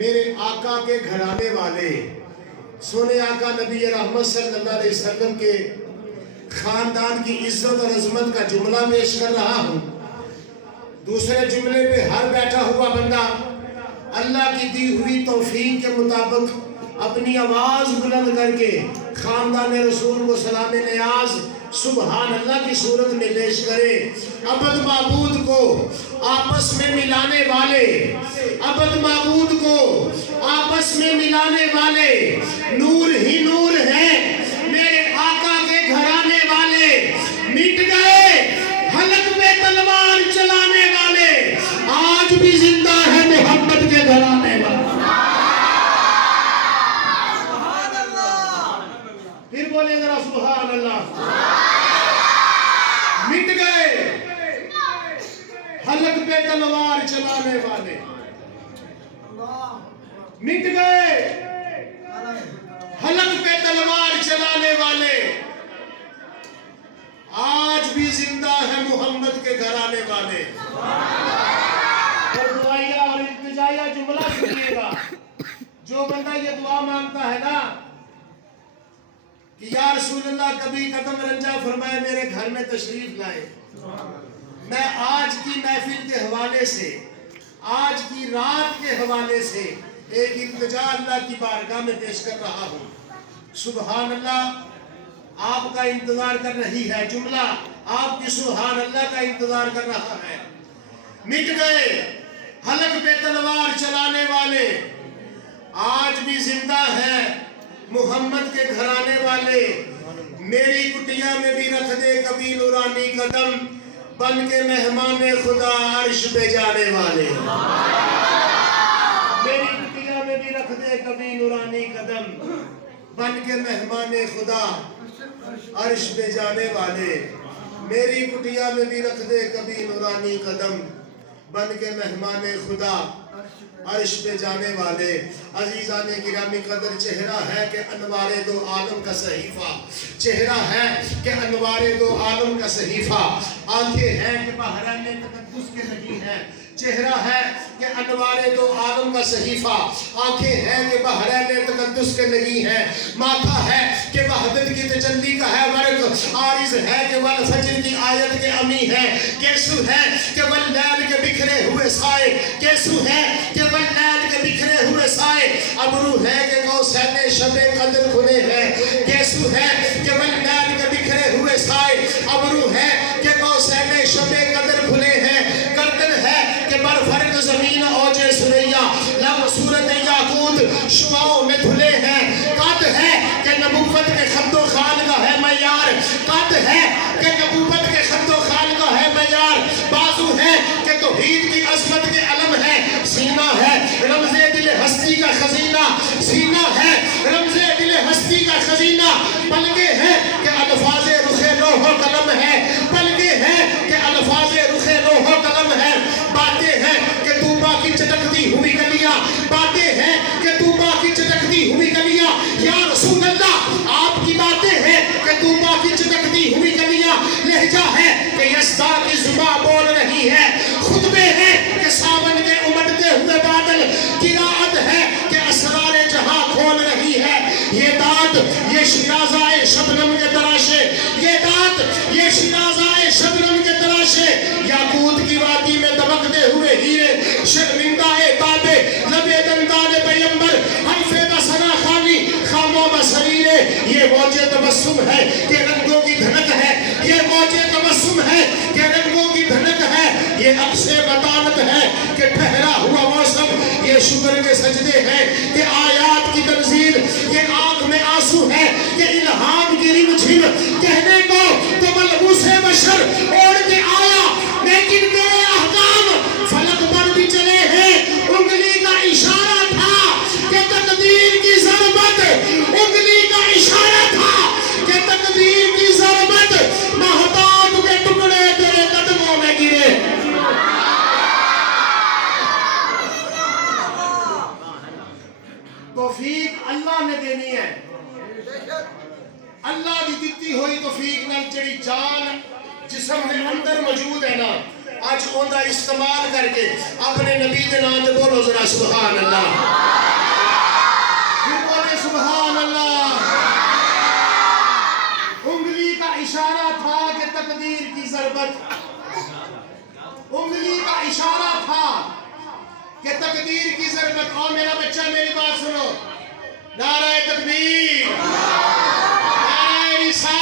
میرے آقا کے گھرانے والے سونے آقا نبی رحمت صلی اللہ علیہ وسلم کے خاندان کی عزت اور عظمت کا جملہ پیش کر رہا ہوں۔ دوسرے جملے پہ ہر بیٹھا ہوا بندہ اللہ کی دی ہوئی توفیق کے مطابق اپنی آواز بلند کر کے خاندان رسول کو سلام نیاز سبحان اللہ کی صورت میں پیش کرے۔ ابد معبود کو آپس میں ملانے والے، ابد معبود کو آپس میں ملانے والے نور ہی نور ہیں میرے آقا کے گھرانے والے۔ مٹ گئے حلق پہ تلوار چلانے والے، آج بھی زندہ ہے محمد کے گھرانے والے۔ پھر بولے ذرا سبحان اللہ۔ مٹ گئے حلق پہ تلوار چلانے والے، مٹ گئے حلق پہ تلوار چلانے والے، آج بھی زندہ ہے محمد کے گھرانے والے۔ اور دعائیہ اور التجائیہ جملہ سنیے گا، جو بندہ یہ دعا مانگتا ہے نا کہ یا رسول اللہ کبھی قدم رنجا فرمائے میرے گھر میں تشریف لائے، میں آج کی محفل کے حوالے سے، آج کی رات کے حوالے سے ایک التجا اللہ کی بارگاہ میں پیش کر رہا ہوں۔ سبحان اللہ آپ کا انتظار کر رہی ہے، جملہ آپ کی سبحان اللہ کا انتظار کر رہا ہے۔ مٹ گئے حلق پہ تلوار چلانے والے، آج بھی زندہ ہے محمد کے گھرانے والے۔ میری کٹیا میں بھی رکھ دے کبھی نورانی قدم، بن کے مہمان خدا عرش پہ جانے والے۔ میری کٹیا میں بھی رکھ دے کبھی نورانی قدم، بن کے مہمان خدا عرش پہ جانے والے۔ میری کٹیا میں بھی رکھ دے کبھی نورانی قدم، بن کے مہمان خدا عرش پہ جانے والے۔ عزیزان گرامی قدر چہرہ ہے کہ انوار دو عالم کا صحیفہ، چہرہ ہے کہ انوار دو عالم کا صحیفہ، آنکھیں ہیں کہ بحرین تقدس کے نہیں ہیں، چہرہ ہے کہ انوار دو عالم کا صحیفہ، آنکھیں ہیں کہ بحرین تقدس کے نہیں ہیں، ماتھا ہے کہ وحدت کی تجلی کا ہے ورق، عارض ہے کہ والفجر کی آیت کے امی ہے، کیسو ہے کہ واللیل کے بکھرے ہوئے سائے، کیسو ہے کہ واللیل کے بکھرے ہوئے سائے، ابرو ہے کہ قوسین شب قدر کھلے ہیں، کیسو ہے کہ واللیل کے بکھرے ہوئے سائے، ابرو ہے کہ قوسین شب قدر کھلے ہیں، گردن ہے کہ برفرق زمین اوج سریا، لب صورت یاقوت شعاؤں میں دھلے ہیں، قد ہے کہ نبوت کے خد و خال کا ہے معیار، قد ہے کہ نبوت کے خد و خال کا ہے معیار، بازو ہے کہ توحید کی عظمت کے علم ہے، سینہ ہے رمز دل ہستی کا خزینہ، سینہ ہے رمز دل ہستی کا خزینہ، پلکے ہیں کہ الفاظ رخ لوح و قلم ہے، پلکے ہیں کہ الفاظ رخ لوح و قلم ہے، باتیں ہیں کہ طوبہ کی چٹکتی ہوئی گلیاں، باتیں ہیں کہ طوبہ کی چٹکتی ہوئی گلیاں، یا رسول اللہ آپ کی باتیں ہیں کہ طوبہ کی چٹکتی ہوئی گلیاں، لہجہ ہے کہ یسدا کی زباں بول رہی ہے، خطبے ہیں کہ ساون کے امٹتے ہوئے بادل، قرائت ہے کہ اسرار جہاں کھول رہی ہے، یہ داد یہ شیرازہ شبنم کے تراشے، یہ داد یہ شیرازہ شبنم کے تراشے، یاقوت کی وادی میں دمکتے ہوئے ہیرے، شرمندہ بابے لبے دندان پیمبر، حنف بسنا خانی خاموں بسریرے، یہ موج تبسم ہے کہ رنگوں کی دھنک ہے، یہ موج تبسم ہے کہ رنگوں کی دھنک ہے، یہ عکس بطانت ہے کہ ٹھہرا ہوا موسم، یہ شکر کے سجدے ہیں کہ آیات کی تنزیل، یہ آنکھ میں آنسو ہے کہ الہام کی رم جھم، کہنے کو تو ملبوس بشر اوڑ کے آیا، لیکن میرے احکام فلک پر بھی چلے ہیں، انگلی کا اشارہ تھا کہ تقدیر کی ضربت، انگلی کا اشارہ تھا کہ تقدیر کی ضربت، مہتاب کے ٹکڑے تیرے قدموں میں گرے۔ توفیق اللہ نے دینی ہے، اللہ دی دیتی ہوئی توفیق نال جڑی جان جسم دے اندر موجود ہے نا، آج اوندا استعمال کر کے اپنے نبی دے نام تے بولو ذرا سبحان اللہ۔ سبحان اللہ. انگلی کا اشارہ تھا کہ تقدیر کی ضربت، انگلی کا اشارہ تھا کہ تقدیر کی ضربت. اور میرا بچہ میری بات سنو، نعرہ تکبیر، نعرہ رسالت.